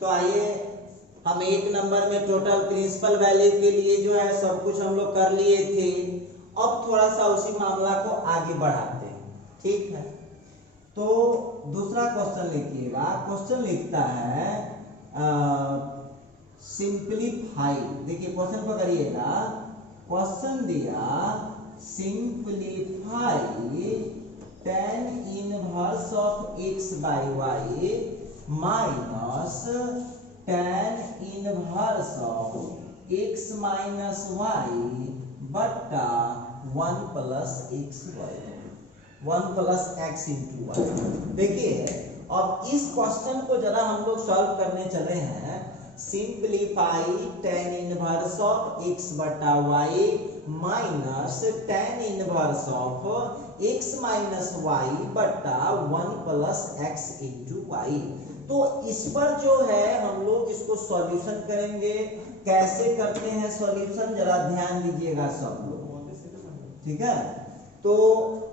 तो आइए हम एक नंबर में टोटल प्रिंसिपल वैल्यू के लिए जो है सब कुछ हम लोग कर लिए थे। अब थोड़ा सा उसी मामला को आगे बढ़ाते हैं, ठीक है। तो दूसरा क्वेश्चन लिखिएगा। क्वेश्चन लिखता है सिंपलीफाई। देखिए क्वेश्चन पकड़िएगा। क्वेश्चन दिया simplify tan inverse of x by y minus tan inverse of x minus y बट्टा 1 plus x y 1 plus x into y. देखिए अब इस क्वेश्चन को जरा हम लोग सॉल्व करने चले हैं। Simplify tan inverse of x बटा y minus tan inverse of x minus y बटा 1 प्लस एक्स इंटू वाई। तो इस पर जो है हम लोग इसको सॉल्यूशन करेंगे। कैसे करते हैं सॉल्यूशन जरा ध्यान दीजिएगा सब लोग, ठीक है। तो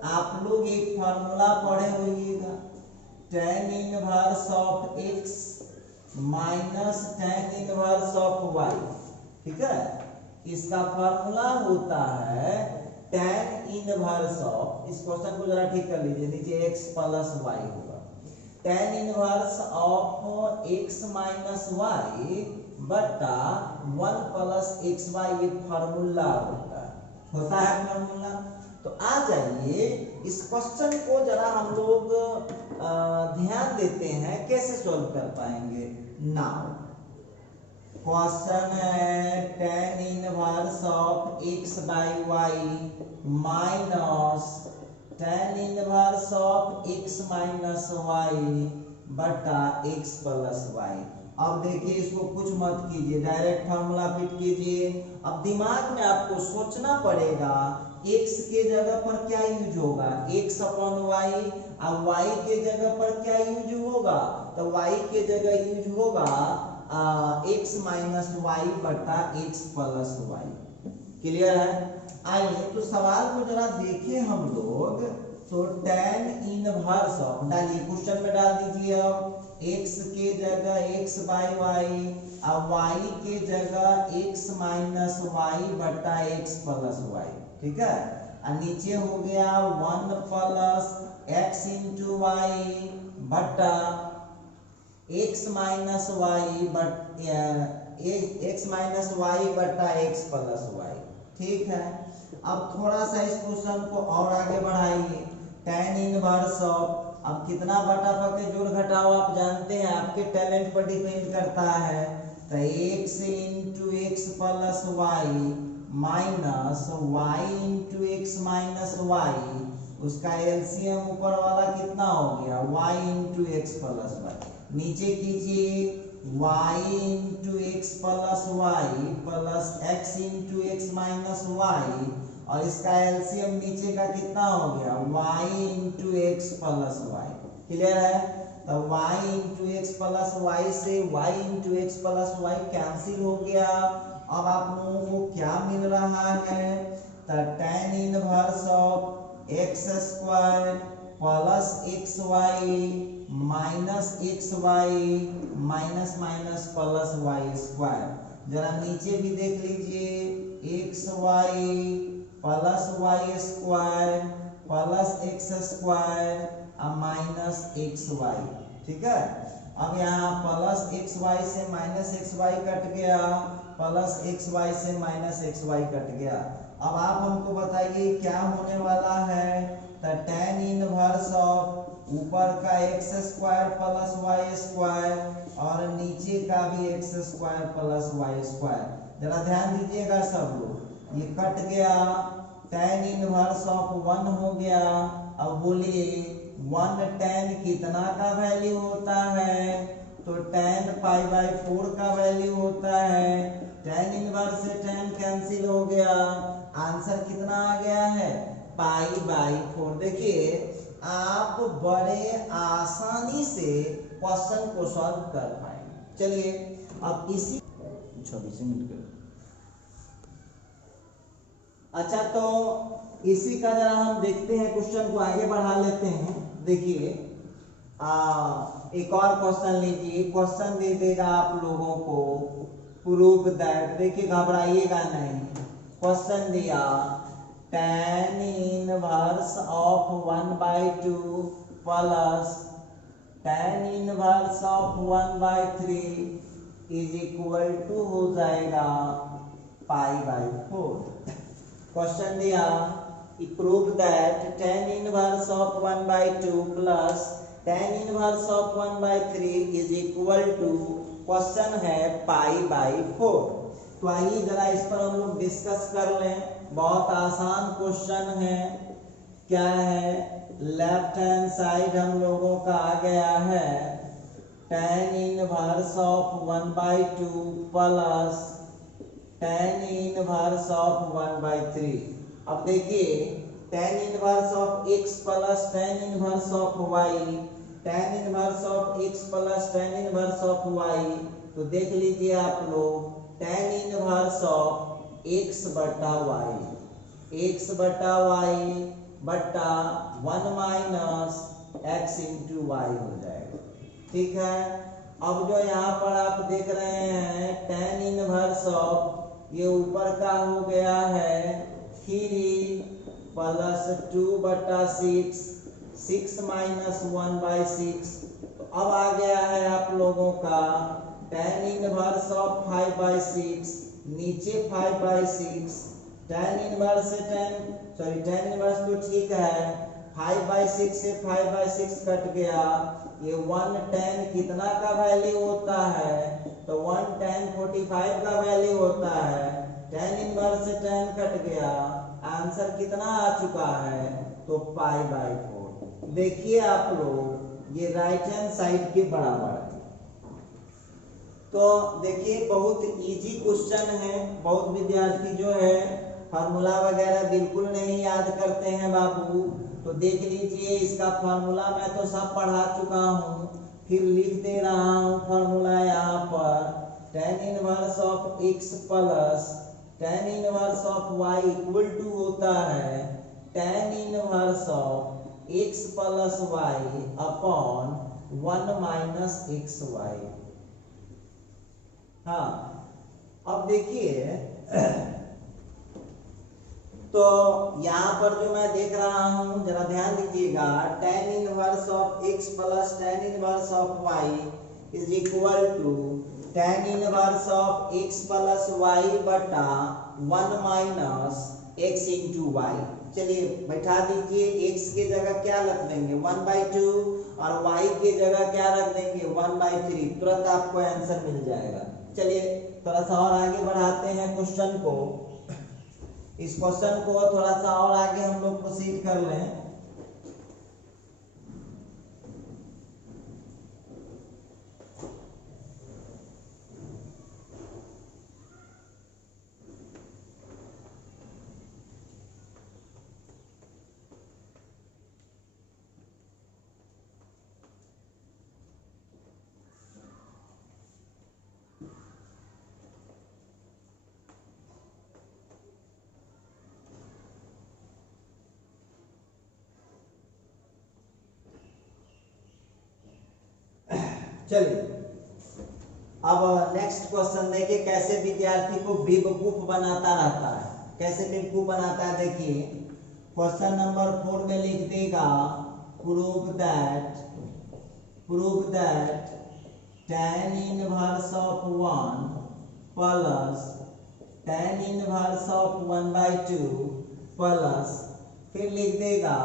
आप लोग एक फार्मूला पढ़े होइएगा, tan inverse of x minus tan inverse of y, ठीक है। इसका फार्मूला होता है tan इनवर्स ऑफ, इस क्वेश्चन को जरा ठीक कर लीजिए, नीचे x प्लस y होगा। tan inverse of x minus y बटा 1 प्लस एक्स वाई, ये फार्मूला होता है फार्मूला। तो आ जाइए इस क्वेश्चन को जरा हम लोग ध्यान देते हैं कैसे सॉल्व कर पाएंगे। नाउ क्वेश्चन है tan inverse of x by y minus tan inverse of x minus y बटा x प्लस वाई। अब देखिए इसको कुछ मत कीजिए, डायरेक्ट फार्मूला फिट कीजिए। अब दिमाग में आपको सोचना पड़ेगा x के जगह पर क्या यूज होगा, x अपॉन वाई, और y के जगह पर क्या यूज होगा, तो y के जगह यूज होगा x माइनस वाई बटा x प्लस वाई। क्लियर है। आइए तो सवाल को जरा देखें हम लोग। तो tan इनवर्स ऑफ, डालिए क्वेश्चन में डाल दीजिए। अब x के जगह x बाई वाई और y के जगह x माइनस वाई बटा x प्लस वाई, ठीक है। और नीचे हो गया 1 प्लस x इंटू वाई बटा x माइनस वाई बटा x प्लस वाई, ठीक है। अब थोड़ा सा इस क्वेश्चन को और आगे बढ़ाइए। tan इनवर्स ऑफ, अब कितना बटा के जोड़ घटाओ आप जानते हैं, आपके टैलेंट पर डिपेंड करता है। तो x into x plus y minus y into x minus y, उसका एलसीएम ऊपर वाला कितना हो गया y into x plus y. नीचे कीजिए y into x plus y plus x into x minus y, और इसका एलसीएम नीचे का कितना हो गया y into x plus y. Clear है। तो y into x plus y से y into x plus y cancel हो गया। अब आप लोगों को क्या मिल रहा है, तो tan inverse of x square plus x y minus x y minus minus plus y square. जरा नीचे भी देख लीजिए, x y plus y square plus x square minus x y, ठीक है। अब यहाँ प्लस एक्स वाई से माइनस एक्स वाई कट गया, प्लस एक्स वाई से माइनस एक्स वाई कट गया। अब आप हमको बताइए क्या होने वाला है, तो tan इनवर्स ऑफ ऊपर का x square plus y square और नीचे का भी x square plus y square. जरा ध्यान दीजिएगा सब लोग, ये कट गया, tan इनवर्स ऑफ 1 हो गया। अब बोलिए 1 tan कितना का वैल्यू होता है, तो tan पाई बाई 4 का वैल्यू होता है। tan इनवर्स से tan कैंसिल हो गया, आंसर कितना आ गया है पाई बाई 4। देखिए आप बड़े आसानी से क्वेश्चन को सॉल्व कर पाएंगे। चलिए अब इसी 26 मिनट के, अच्छा तो इसी का जरा हम देखते हैं, क्वेश्चन को आगे बढ़ा लेते हैं। देखिए एक और क्वेश्चन लीजिए। क्वेश्चन दे देगा आप लोगों को प्रूव दैट, देखिए घबराइएगा नहीं। क्वेश्चन दिया tan inverse of 1/2 plus tan inverse of 1/3 is equal to हो जाएगा π/4। क्वेश्चन दिया prove that tan inverse of 1/2 plus tan inverse of 1/3 is equal to, question है π/4। तो आइए जरा इस पर हम लोग डिस्कस कर लें। बहुत आसान क्वेश्चन है। क्या है, लेफ्ट हैंड साइड हम लोगों का आ गया है tan inverse of 1/2 plus tan inverse of 1/3। अब देखिए tan inverse of x plus tan inverse of y, tan inverse of x plus tan inverse of y। तो देख लीजिए आप लोग tan इनवर्स ऑफ x बटा y, x बटा y बटा 1 माइनस x इंटू वाई हो जाएगा। ठीक है। अब जो यहाँ पर आप देख रहे हैं tan इनवर्स ऑफ, ये ऊपर का हो गया है 3 प्लस 2/6, 6 माइनस 1/6। तो अब आ गया है आप लोगों का tan इनवर्स ऑफ 5/6, नीचे 5/6, tan इनवर्स से tan इनवर्स तो ठीक है, 5/6 से 5/6 कट गया। ये 1 tan कितना का वैल्यू होता है, तो 1 tan 45 का वैल्यू होता है। tan इनवर्स से tan कट गया, आंसर कितना आ चुका है, तो π/4। देखिए आप लोग ये राइट हैंड साइड के बराबर है। तो देखिए बहुत इजी क्वेश्चन है। बहुत विद्यार्थी जो है फार्मूला वगैरह बिल्कुल नहीं याद करते हैं बाबू। तो देख लीजिए इसका फार्मूला मैं तो सब पढ़ा चुका हूँ, फिर लिख दे रहा हूँ फार्मूला यहाँ पर। tan inverse of x plus tan inverse of y equal to होता है tan inverse of x plus y upon 1 minus xy। हाँ, अब देखिए तो यहाँ पर जो मैं देख रहा हूँ जरा ध्यान दीजिएगा, tan inverse of x plus tan inverse of y is equal to tan inverse of x plus y बटा 1 माइनस x इंटू वाई। चलिए बैठा दीजिए, x के जगह क्या रख देंगे 1/2 और y के जगह क्या रख देंगे 1/3। तुरंत आपको आंसर मिल जाएगा। चलिए थोड़ा सा और आगे बढ़ाते हैं क्वेश्चन को। इस क्वेश्चन को थोड़ा सा और आगे हम लोग प्रोसीड कर लें। चलिए अब नेक्स्ट क्वेश्चन देखिए कैसे विद्यार्थी को बेवकूफ बनाता रहता है, कैसे बेवकूफ बनाता है। देखिए क्वेश्चन नंबर 4 में लिख देगा prove that tan inverse of 1 plus tan inverse of 1/2 plus, फिर लिख देगा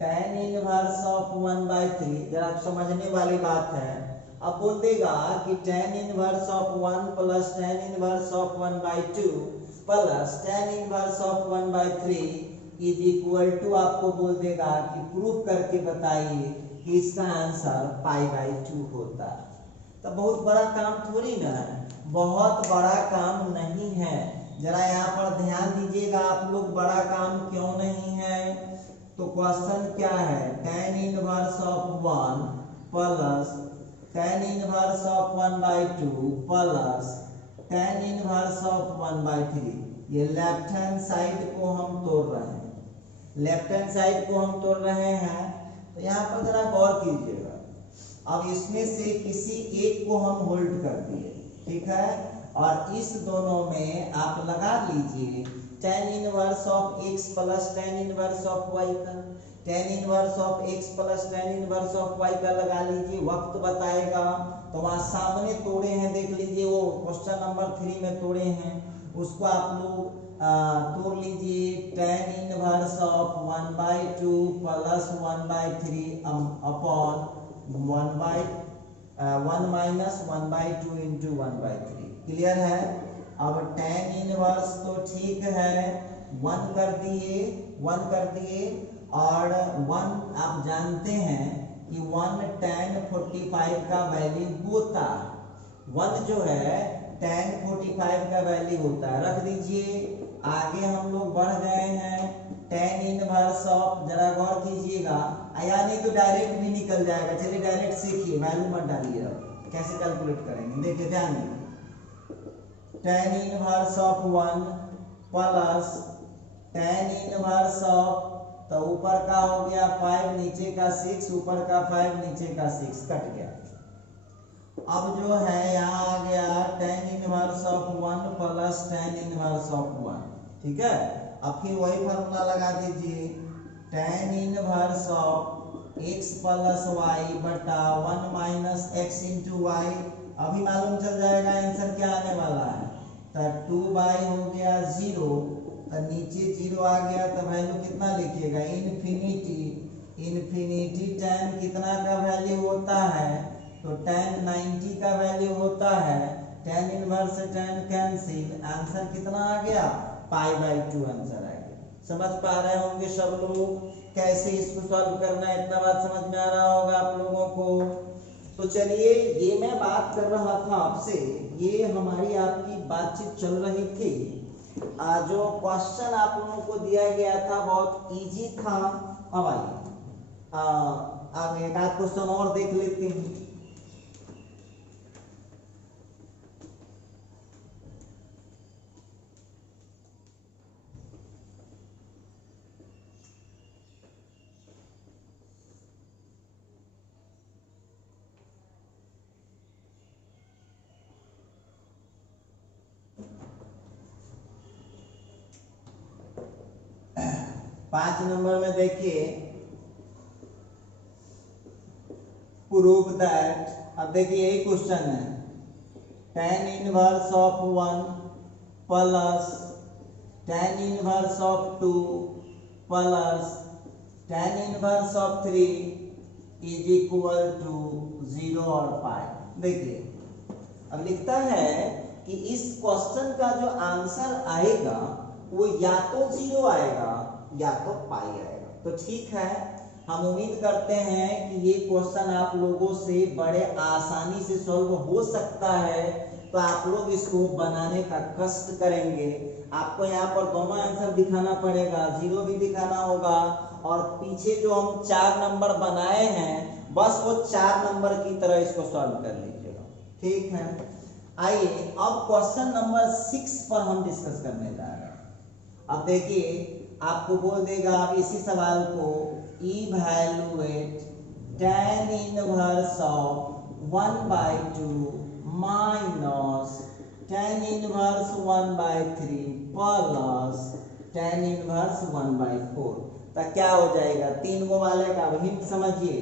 tan इनवर्स ऑफ 1/3। जरा समझने वाली बात है। अब बोल देगा कि tan inverse of 1 plus tan inverse of 1/2 plus tan inverse of 1/3 is equal to, आपको बोल देगा कि प्रूफ करके बताइए कि इसका आंसर π/2 होता है। तो बहुत बड़ा काम थोड़ी ना है, बहुत बड़ा काम नहीं है। जरा यहाँ पर ध्यान दीजिएगा आप लोग, बड़ा काम क्यों नहीं है। तो क्वेश्चन क्या है, tan inverse of 1 plus tan inverse of 1/2 plus tan inverse of 1/3। ये लेफ्ट हैंड साइड को हम तोड़ रहे हैं, लेफ्ट हैंड साइड को हम तोड़ रहे हैं। तो यहाँ पर जरा गौर कीजिएगा। अब इसमें से किसी एक को हम होल्ड कर दिए, ठीक है, और इस दोनों में आप लगा लीजिए tan inverse of x plus tan inverse of y का, tan inverse of x plus tan inverse of y का लगा लीजिए। वक्त बताएगा तो वहाँ सामने तोड़े हैं, देख लीजिए, वो क्वेश्चन नंबर 3 में तोड़े हैं, उसको आप लोग तोड़ लीजिए। tan inverse of 1/2 plus 1/3 upon 1 minus 1/2 into 1/3। Clear है? अब tan इनवर्स तो ठीक है, 1 कर दिए और 1 आप जानते हैं कि 1 tan 45 का वैल्यू होता है। 1 जो है tan 45 का वैल्यू होता है, रख दीजिए। आगे हम लोग बढ़ गए हैं, tan इनवर्स ऑफ, जरा गौर कीजिएगा, या नहीं तो डायरेक्ट भी निकल जाएगा। चलिए डायरेक्ट सीखिए, वैल्यू मत डालिए। अब कैसे कैलकुलेट करेंगे, देखिए ध्यान दीजिए। tan inverse of 1 plus tan inverse of, तो ऊपर का हो गया 5, नीचे का 6, ऊपर का 5, नीचे का 6, कट गया। अब जो है यहाँ आ गया tan inverse of 1 plus tan inverse of 1, ठीक है। अब फिर वही फार्मूला लगा दीजिए, tan inverse of x plus y बटा 1 माइनस x इंटू वाई। अभी मालूम चल जाएगा आंसर क्या आने वाला है। तो 2 हो गया 0, तो नीचे 0 आ गया, तो वैल्यू कितना लिखिएगा, इन्फिनिटी tan कितना का वैल्यू होता है, तो tan 90 का वैल्यू होता है। tan इनवर्स से tan कैंसिल, आंसर कितना आ गया, π/2 आंसर आ गया। समझ पा रहे होंगे सब लोग कैसे इसको सॉल्व करना है, इतना बात समझ में आ रहा होगा आप लोगों को। तो चलिए, ये मैं बात कर रहा था आपसे, ये हमारी आपकी बातचीत चल रही थी। जो क्वेश्चन आप लोगों को दिया गया था बहुत इजी था। अब आइए आगे एक आध क्वेश्चन और देख लेते हैं। पांच नंबर में देखिए, प्रूव दैट, अब देखिए यही क्वेश्चन है, tan inverse of 1 plus tan inverse of 2 plus tan inverse of 3 is equal to 0 और पाई। देखिए अब लिखता है कि इस क्वेश्चन का जो आंसर आएगा वो या तो 0 आएगा या तो पाई आएगा। तो ठीक है, हम उम्मीद करते हैं कि ये क्वेश्चन आप लोगों से बड़े आसानी से सॉल्व हो सकता है, तो आप लोग इसको बनाने का कष्ट करेंगे। आपको यहाँ पर दोनों आंसर दिखाना पड़ेगा, 0 भी दिखाना होगा, और पीछे जो हम 4 नंबर बनाए हैं बस वो 4 नंबर की तरह इसको सॉल्व कर लीजिएगा, ठीक है। आइए अब क्वेश्चन नंबर 6 पर हम डिस्कस करने जा रहे हैं। अब देखिए आपको बोल देगा आप इसी सवाल को, evaluate tan inverse of 1/2 minus tan inverse 1/3 plus tan inverse 1/4। तो क्या हो जाएगा, 3 गो वाले का हिंट समझिए,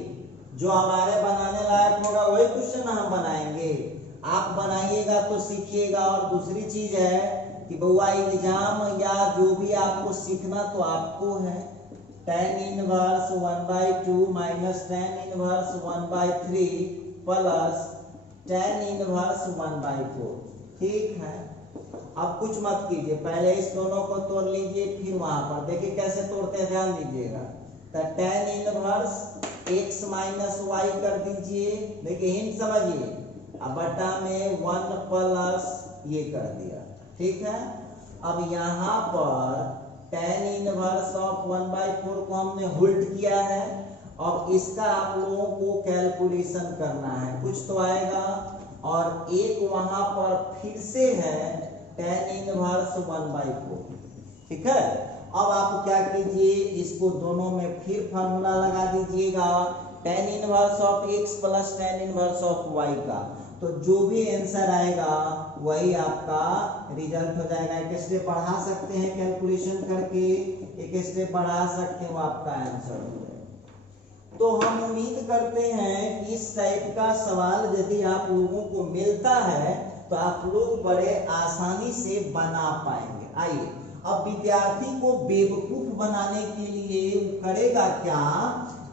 जो हमारे बनाने लायक होगा वही क्वेश्चन हम बनाएंगे। आप बनाइएगा तो सीखिएगा। और दूसरी चीज है कि बउआ एग्जाम या जो भी आपको सीखना तो आपको है, tan inverse 1/2 minus tan inverse 1/3 plus tan inverse 1/4, ठीक है। अब कुछ मत कीजिए, पहले इस दोनों को तोड़ लीजिए, फिर वहां पर देखिए कैसे तोड़ते हैं, ध्यान दीजिएगा। तो tan inverse x minus y कर दीजिए, देखिए हिंट समझिए, अब बटा में 1 प्लस ये कर दिया, ठीक है। अब यहाँ पर tan इनवर्स ऑफ 1/4 को हमने होल्ड किया है, और इसका आप लोगों को कैलकुलेशन करना है, कुछ तो आएगा। और एक वहां पर फिर से है tan इनवर्स 1/4, ठीक है। अब आप क्या कीजिए, इसको दोनों में फिर फार्मूला लगा दीजिएगा tan inverse of x plus tan inverse of y का, तो जो भी आंसर आएगा वही आपका रिजल्ट हो जाएगा। एक स्टेप बढ़ा सकते हैं कैलकुलेशन करके, एक स्टेप बढ़ा सकते हैं, वो आपका आंसर हो जाएगा। तो हम उम्मीद करते हैं कि इस टाइप का सवाल यदि आप लोगों को मिलता है तो आप लोग बड़े आसानी से बना पाएंगे। आइए अब विद्यार्थी को बेवकूफ बनाने के लिए वो करेगा क्या,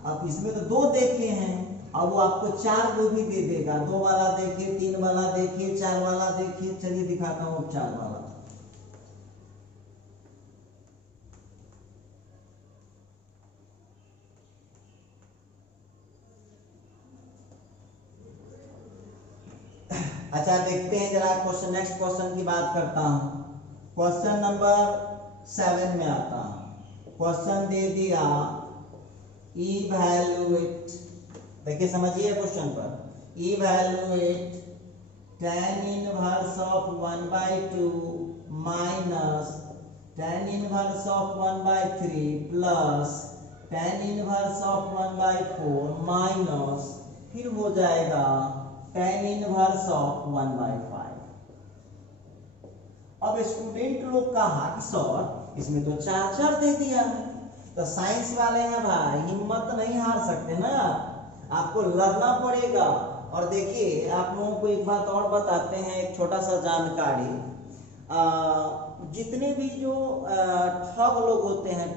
अब इसमें तो 2 देखे हैं, अब वो आपको 4 को भी दे देगा। 2 वाला देखिए, 3 वाला देखिए, 4 वाला देखिए। चलिए दिखाता हूँ 4 वाला। अच्छा देखते हैं जरा क्वेश्चन, नेक्स्ट क्वेश्चन की बात करता हूं। क्वेश्चन नंबर 7 में आता हूं। क्वेश्चन दे दिया इवैल्यूएट, देखिए समझिए क्वेश्चन पर, evaluate tan inverse of 1/2 minus tan inverse of 1/3 plus tan inverse of 1/4 minus फिर हो जाएगा tan इनवर्स ऑफ 1/5। अब स्टूडेंट लोग कहा कि सर इसमें तो 4 दे दिया है, तो साइंस वाले हैं भाई, हिम्मत नहीं हार सकते ना, आपको लड़ना पड़ेगा। और देखिए आप लोगों को एक बात और बताते हैं, एक छोटा सा जानकारी, जितने भी जो ठग लोग होते हैं,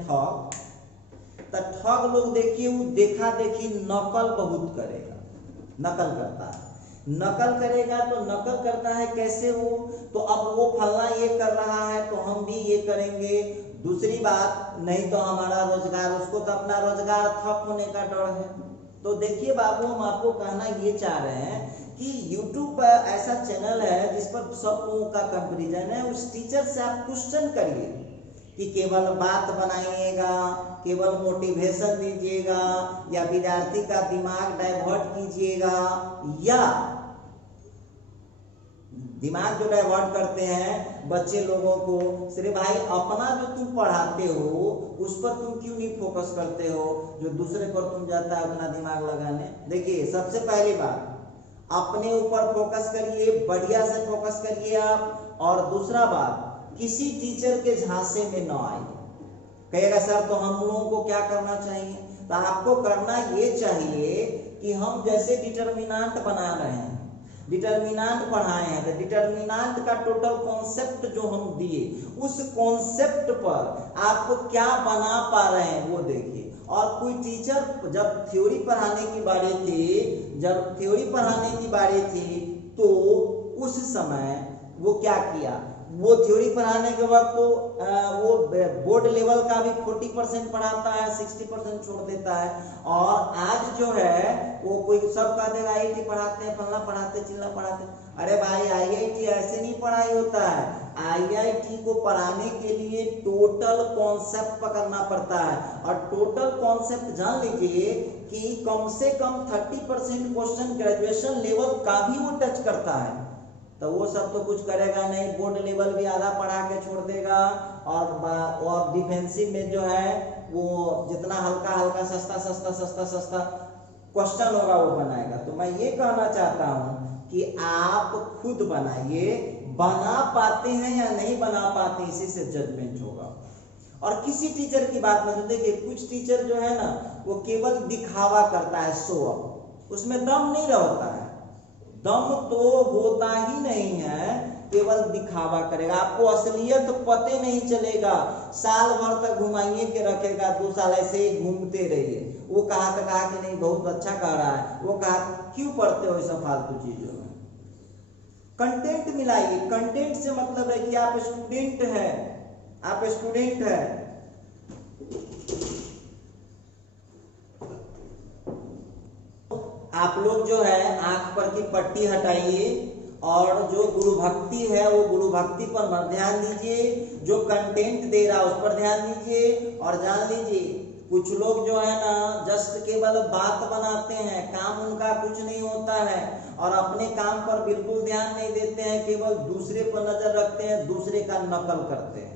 ठग लोग देखिए वो देखा देखी नकल बहुत करेगा, नकल करता है। नकल करेगा तो नकल करता है कैसे वो, तो अब वो फलना ये कर रहा है तो हम भी ये करेंगे। दूसरी बात, नहीं तो हमारा रोजगार, उसको तो अपना रोजगार ठप होने का डर है। तो देखिए बाबू, हम आपको कहना ये चाह रहे हैं कि YouTube पर ऐसा चैनल है जिस पर सब लोगों का कंपैरिजन है। उस टीचर से आप क्वेश्चन करिए कि केवल बात बनाइएगा, केवल मोटिवेशन दीजिएगा, या विद्यार्थी का दिमाग डाइवर्ट कीजिएगा, या दिमाग जो डाइवर्ट करते हैं बच्चे लोगों को, सिर्फ भाई अपना जो तुम पढ़ाते हो उस पर तुम क्यों नहीं फोकस करते हो, जो दूसरे पर तुम जाता है अपना दिमाग लगाने। देखिए सबसे पहली बात, अपने ऊपर फोकस करिए, बढ़िया से फोकस करिए आप। और दूसरा बात, किसी टीचर के झांसे में न आइए। कहेगा सर तो हम लोगों को क्या करना चाहिए, तो आपको करना ये चाहिए कि हम जैसे डिटर्मिनेंट बना रहे हैं, डिटर्मिनेंट पढ़ाए हैं, तो डिटर्मिनेंट का टोटल कॉन्सेप्ट जो हम दिए, उस कॉन्सेप्ट पर आपको क्या बना पा रहे हैं वो देखिए। और कोई टीचर जब थ्योरी पढ़ाने की बारी थी, तो उस समय वो क्या किया, वो थ्योरी पढ़ाने के वक्त तो वो बोर्ड लेवल का भी 40% पढ़ाता है, 60% छोड़ देता है। और आज जो है वो कोई सब कह देगा IIT पढ़ाते हैं, फलना पढ़ाते, चिल्ला पढ़ाते। अरे भाई IIT ऐसे नहीं पढ़ाई होता है। IIT को पढ़ाने के लिए टोटल कॉन्सेप्ट पकड़ना पड़ता है, और टोटल कॉन्सेप्ट जान लीजिए कि कम से कम 30% क्वेश्चन ग्रेजुएशन लेवल का भी वो टच करता है। तो वो सब तो कुछ करेगा नहीं, बोर्ड लेवल भी आधा पढ़ा के छोड़ देगा, और डिफेंसिव में जो है वो जितना हल्का सस्ता क्वेश्चन होगा वो बनाएगा। तो मैं ये कहना चाहता हूँ कि आप खुद बनाइए, बना पाते हैं या नहीं बना पाते इसी से जजमेंट होगा। और किसी टीचर की बात में देखिए, कुछ टीचर जो है ना वो केवल दिखावा करता है, शो ऑफ, उसमें दम नहीं रहता है, दम तो होता ही नहीं है, केवल दिखावा करेगा, आपको असलियत पते नहीं चलेगा। साल भर तक घुमाइए के रखेगा, 2 साल ऐसे ही घूमते रहिए। वो कहा कि नहीं बहुत अच्छा कह रहा है, वो कहा क्यों पढ़ते हो सब फालतू चीजों में। कंटेंट मिलाइए, कंटेंट से मतलब है कि आप स्टूडेंट है, आप स्टूडेंट है। आप लोग जो है आंख पर की पट्टी हटाइए, और जो गुरु भक्ति है वो गुरु भक्ति पर ध्यान दीजिए, जो कंटेंट दे रहा है उस पर ध्यान दीजिए। और जान लीजिए कुछ लोग जो है ना जस्ट केवल बात बनाते हैं, काम उनका कुछ नहीं होता है, और अपने काम पर बिल्कुल ध्यान नहीं देते हैं, केवल दूसरे पर नजर रखते हैं, दूसरे का नकल करते हैं।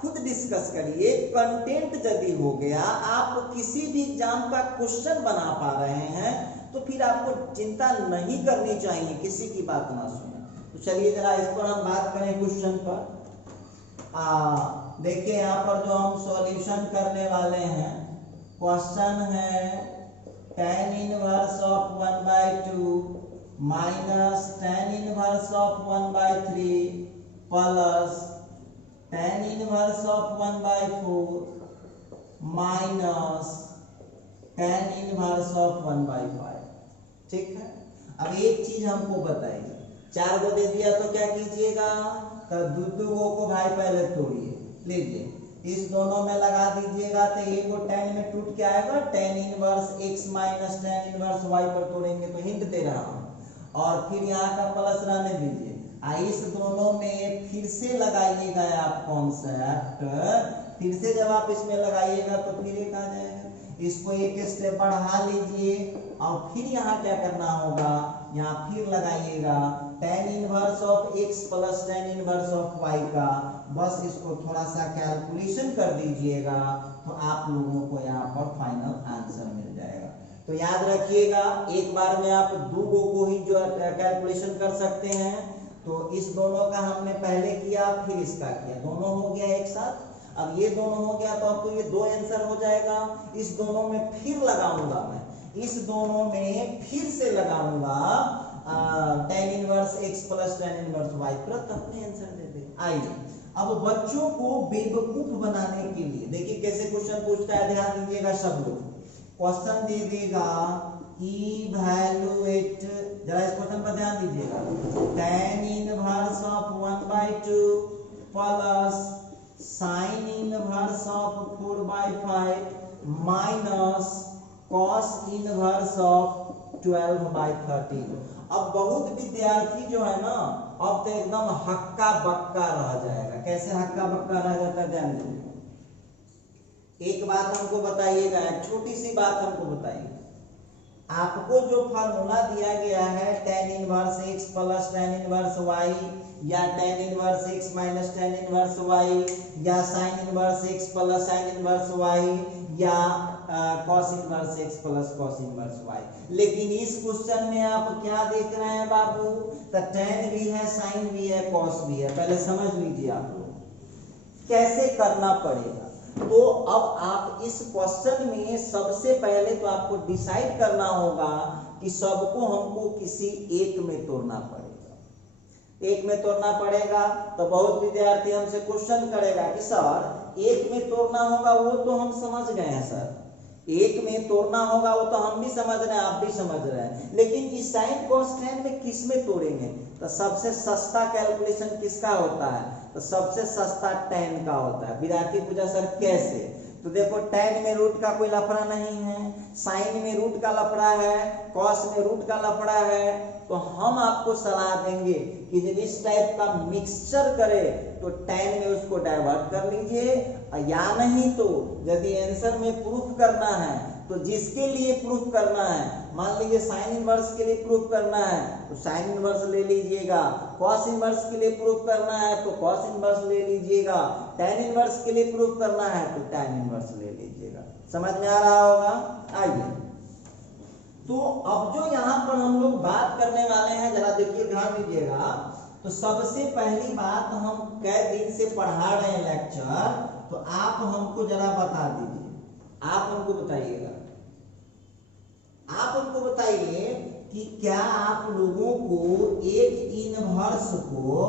खुद डिस्कस करिए। कंटेंट यदि हो गया, आप किसी भी एग्जाम का क्वेश्चन बना पा रहे हैं तो फिर आपको चिंता नहीं करनी चाहिए, किसी की बात ना सुने। तो चलिए जरा इस पर हम बात करें क्वेश्चन पर। देखिए यहाँ पर जो हम सॉल्यूशन करने वाले हैं, क्वेश्चन है tan inverse of 1/2 minus tan inverse of 1/3 plus tan inverse of 1/4 minus tan inverse of 1/5। ठीक है, अब एक चीज हमको बताइए, 4 गो दे दिया तो क्या कीजिएगा, तो दो को भाई पहले तोड़िए, लीजिए इस दोनों में लगा दीजिएगा तो ये को tan में टूट के आएगा, tan inverse x minus tan inverse y पर तोड़ेंगे तो हिंट दे रहा हूँ, और फिर यहाँ का प्लस रहने दीजिए। इस दोनों में फिर से लगाइएगा आप कॉन्सेप्ट, फिर से जब आप इसमें लगाइएगा तो फिर एक आ जाएगा, इसको एक स्टेप बढ़ा लीजिए और फिर यहाँ क्या करना होगा, यहाँ फिर लगाइएगा tan inverse of x plus tan inverse of y का, बस इसको थोड़ा सा कैलकुलेशन कर दीजिएगा तो आप लोगों को यहाँ पर फाइनल आंसर मिल जाएगा। तो याद रखिएगा, एक बार में आप दो को ही जो कैलकुलेशन कर सकते हैं। तो इस दोनों का हमने पहले किया, फिर इसका किया, दोनों हो गया एक साथ। अब ये दोनों हो गया तो अब तो ये दो आंसर हो जाएगा। इस दोनों में फिर लगाऊंगा मैं, इस दोनों में फिर से लगाऊंगा tan inverse x plus tan inverse y, तुरंत अपने आंसर दे दे। आइए अब बच्चों को बेवकूफ बनाने के लिए देखिए कैसे क्वेश्चन पूछता है, ध्यान दीजिएगा सब लोग। क्वेश्चन दे देगा इवैल्यूएट, जरा इस क्वेश्चन पर ध्यान दीजिएगा, tan inverse of 1/2 plus sin inverse of 4/5 minus cos inverse of 12/13। अब बहुत विद्यार्थी जो है ना, अब तो एकदम हक्का बक्का रह जाएगा। कैसे हक्का बक्का रह जाता है, ध्यान दीजिए। एक बात हमको बताइएगा, एक छोटी सी बात हमको बताइए, आपको जो फार्मूला दिया गया है tan inverse x plus tan inverse y, या tan inverse x minus tan inverse y, या sin inverse x plus sin inverse y, या cos inverse x plus cos inverse y, लेकिन इस क्वेश्चन में आप क्या देख रहे हैं बाबू, तो tan भी है, sin भी है, cos भी है। पहले समझ लीजिए आप लोग कैसे करना पड़ेगा। तो अब आप इस क्वेश्चन में सबसे पहले तो आपको डिसाइड करना होगा कि सबको हमको किसी एक में तोड़ना पड़ेगा, एक में तोड़ना पड़ेगा। तो बहुत विद्यार्थी हमसे क्वेश्चन करेगा कि सर एक में तोड़ना होगा, वो तो हम समझ गए हैं सर, एक में तोड़ना होगा वो तो हम भी समझ रहे हैं, आप भी समझ रहे हैं, लेकिन इस sin cos tan में किस में तोड़ेंगे, तो सबसे सस्ता कैलकुलेशन किसका होता है, तो सबसे सस्ता tan का होता है। विद्यार्थी पूछा सर कैसे, तो देखो tan में रूट का कोई लफड़ा नहीं है, sin में रूट का लफड़ा है, cos में रूट का लफड़ा है। तो हम आपको सलाह देंगे कि जब इस टाइप का मिक्सचर करे तो tan में उसको डाइवर्ट कर लीजिए, या नहीं तो यदि आंसर में प्रूफ करना है तो जिसके लिए प्रूफ करना है, मान लीजिए साइन इनवर्स के लिए प्रूफ करना है तो साइन इनवर्स ले लीजिएगा, कॉस इनवर्स के लिए प्रूफ करना है तो कॉस इनवर्स ले लीजिएगा, tan इनवर्स के लिए प्रूफ करना है तो tan इनवर्स ले लीजिएगा। समझ में आ रहा होगा। आइए तो अब जो यहाँ पर हम लोग बात करने वाले हैं, जरा देखिए ध्यान दीजिएगा। तो सबसे पहली बात, हम कई दिन से पढ़ा रहे हैं लेक्चर, तो आप हमको जरा बता दीजिए, आप हमको बताइएगा, आप हमको बताइए कि क्या आप लोगों को एक इनवर्स को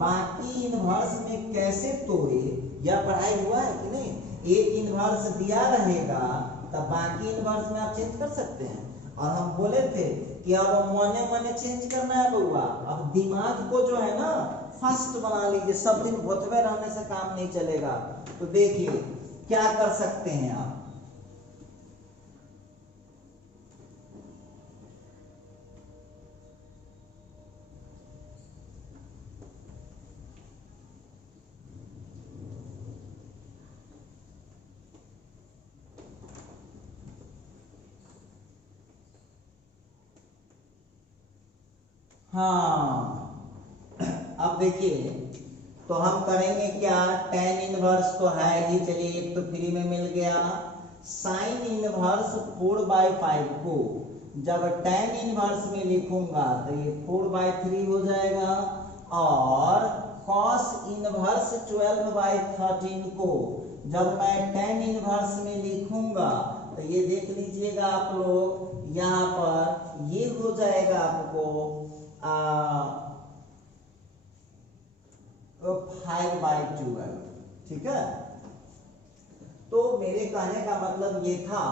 बाकी इनवर्स में कैसे तोड़े, या पढ़ाई हुआ है कि नहीं। एक इनवर्स दिया रहेगा तब बाकी इनवर्स में आप चेंज कर सकते हैं, और हम बोले थे कि अब मने मने चेंज करना है बउआ, अब दिमाग को जो है ना फास्ट बना लीजिए, सब दिन भोतवे रहने से काम नहीं चलेगा। तो देखिए क्या कर सकते हैं आप, हाँ अब देखिए तो हम करेंगे क्या, tan इनवर्स तो है ही, चलिए एक तो फ्री में मिल गया। sin इनवर्स 4/5 को जब tan इनवर्स में लिखूंगा तो ये 4/3 हो जाएगा, और cos इनवर्स 12/13 को जब मैं tan इनवर्स में लिखूंगा तो ये देख लीजिएगा आप लोग, यहाँ पर ये हो जाएगा आपको 5/12। ठीक है, तो मेरे कहने का मतलब ये था।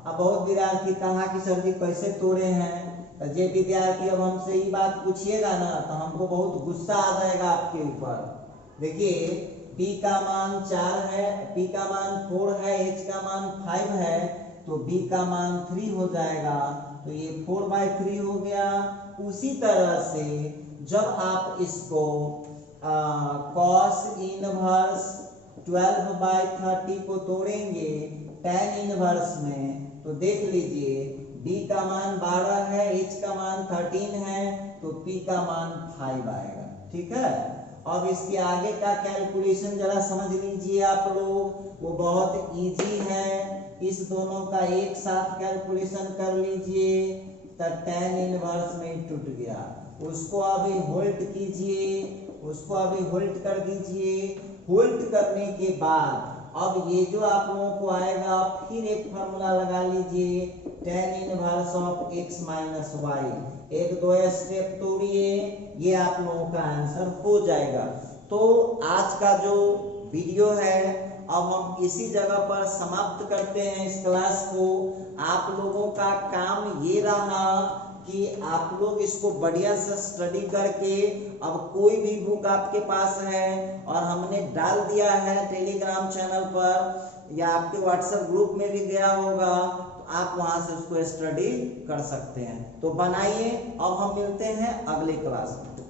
अब बहुत विद्यार्थी कहा कि सर जी कैसे तोड़े हैं, तो जे विद्यार्थी अब हमसे ये बात पूछिएगा ना तो हमको बहुत गुस्सा आ जाएगा आपके ऊपर। देखिए p का मान 4 है, p का मान 4 है, h का मान 5 है, तो b का मान 3 हो जाएगा, तो ये 4/3 हो गया। उसी तरह से जब आप इसको cos इनवर्स 12/30 को तोड़ेंगे tan इनवर्स में, तो देख लीजिए b का मान 12 है, h का मान 13 है, तो p का मान 5 आएगा। ठीक है, अब इसके आगे का कैलकुलेशन जरा समझ लीजिए आप लोग, वो बहुत इजी है। इस दोनों का एक साथ कैलकुलेशन कर लीजिए, तो tan इनवर्स में टूट गया, उसको अभी होल्ड कीजिए, उसको अभी होल्ड कर दीजिए। होल्ड करने के बाद अब ये जो आप लोगों को आएगा, फिर एक फॉर्मूला लगा लीजिए, tan inverse of x minus y. एक दो स्टेप तोड़िए, ये आप लोगों का आंसर हो जाएगा। तो आज का जो वीडियो है अब हम इसी जगह पर समाप्त करते हैं इस क्लास को। आप लोगों का काम ये रहा कि आप लोग इसको बढ़िया से स्टडी करके, अब कोई भी बुक आपके पास है और हमने डाल दिया है टेलीग्राम चैनल पर या आपके व्हाट्सएप ग्रुप में भी गया होगा, तो आप वहां से उसको स्टडी कर सकते हैं। तो बनाइए, अब हम मिलते हैं अगले क्लास में।